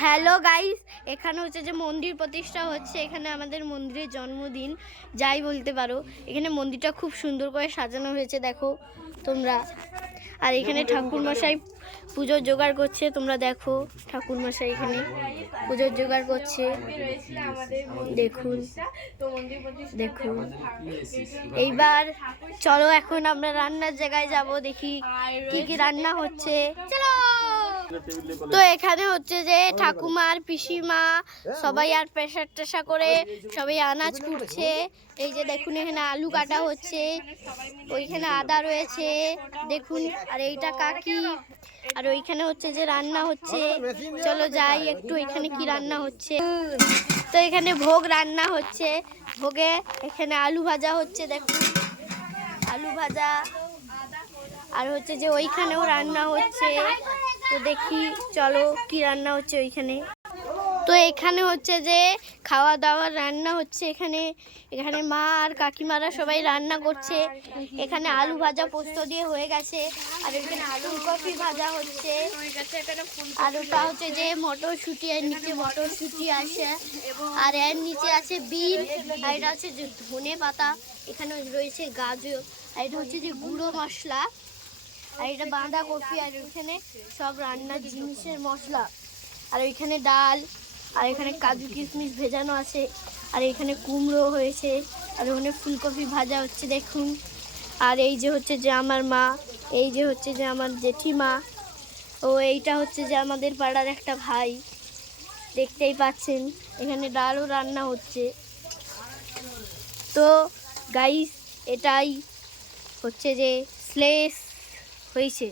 Hello guys, এখানে হচ্ছে যে মন্দির প্রতিষ্ঠা হচ্ছে। এখানে আমাদের মন্দিরের জন্মদিন যাই বলতে পারো। এখানে মন্দিরটা খুব সুন্দর করে সাজানো হয়েছে দেখো তোমরা। আর এখানে ঠাকুরমশাই পুজোর জোগাড় করছে, তোমরা দেখো ঠাকুরমশাই এখানে পুজোর জোগাড় করছে। দেখুন দেখুন। এইবার চলো এখন আমরা রান্নার জায়গায় যাব, দেখি কি কি রান্না হচ্ছে। চলো। তো এখানে হচ্ছে যে ঠাকুমা আর পিসিমা সবাই আর প্রেশার টেশা করে সবাই আনাজ কুটছে। এই যে দেখুন এখানে আলু কাটা হচ্ছে, ওইখানে আদা রয়েছে দেখুন। আর এইটা কাকি, আর ওইখানে হচ্ছে যে রান্না হচ্ছে। চলো যাই একটু এখানে কি রান্না হচ্ছে। তো এখানে ভোগ রান্না হচ্ছে, ভোগে এখানে আলু ভাজা হচ্ছে দেখুন, আলু ভাজা। আর হচ্ছে যে ওইখানেও রান্না হচ্ছে, তো দেখি চলো কি রান্না হচ্ছে ওইখানে। তো এখানে হচ্ছে যে খাওয়া দাওয়ার রান্না হচ্ছে। এখানে এখানে মা আর কাকিমারা সবাই রান্না করছে। এখানে আলু ভাজা পোস্ত দিয়ে হয়ে গেছে, আর এখানে ফুলকপি ভাজা হচ্ছে। আর ওটা হচ্ছে যে মটরশুঁটি, এর নিচে মটরশুঁটি আছে, আর এর নিচে আছে বিন, আর এটা হচ্ছে যে ধনে পাতা। এখানে রয়েছে গাজর, আর এটা হচ্ছে যে গুঁড়ো মশলা, আর এটা বাঁধাকপি, আর ওইখানে সব রান্নার জিনিসের মশলা। আর ওইখানে ডাল, আর এখানে কাজু কিশমিশ ভেজানো আছে, আর এখানে কুমড়ো হয়েছে, আর ওখানে ফুলকপি ভাজা হচ্ছে দেখুন। আর এই যে হচ্ছে যে আমার মা, এই যে হচ্ছে যে আমার জেঠিমা, ও এইটা হচ্ছে যে আমাদের পাড়ার একটা ভাই, দেখতেই পাচ্ছেন। এখানে ডালও রান্না হচ্ছে। তো গাইস, এটাই হচ্ছে যে স্লেস হয়েছে।